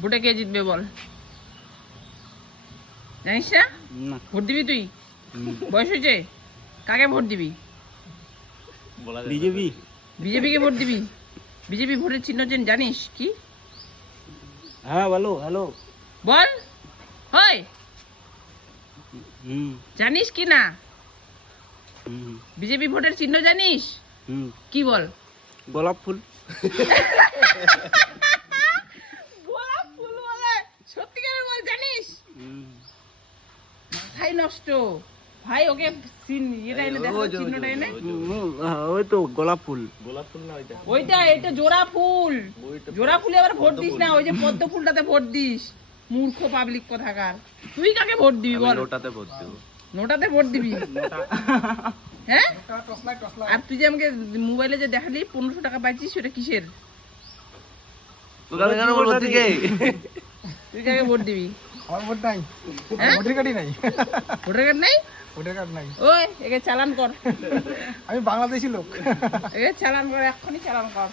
ভোটে কে জিতবে বল? জানিস না? ভোট দিবি তুই? বয়স হয়েছে? কাকে ভোট দিবি? বিজেপি। বিজেপি কে ভোট দিবি? বিজেপি ভোটের চিহ্ন জানিস কি? হ্যাঁ বলো, হ্যালো বল। হয় জানিস কি না? বিজেপি ভোটের চিহ্ন জানিস কি? বল। গোলাপ ফুল। গোলাপ ফুল বলে? সত্যিকারে বল, জানিস? মাথায় নষ্ট ভাই, ওকে এটা এনে দেখো, চিহ্নটা এনে। ওই তো গোলাপ ফুল। ওইটা, এটা জোড়া ফুল। জোড়া ফুলে আবার ভোট দিস না, ওই যে পদ্ম ফুলটাতে ভোট দিস। মূর্খ পাবলিক কোথাকার। তুই কাকে ভোট দিবি বল? নোটাতে ভোট দেব। নোটাতে ভোট দিবি? হ্যাঁ, আর তুই যে আমাকে মোবাইলে যে দেখালি 1500 টাকা পাইছিস, সেটা কিসের? তুই কাকে ভোট দিবি? আমার ভোট নাই, ভোটার কার্ডই নাই। ভোটার কার্ড নাই? ভোটার কার্ড নাই। ওই একে চালান কর। আমি বাংলাদেশি লোক। একে চালান কর, এক্ষুনি চালান কর।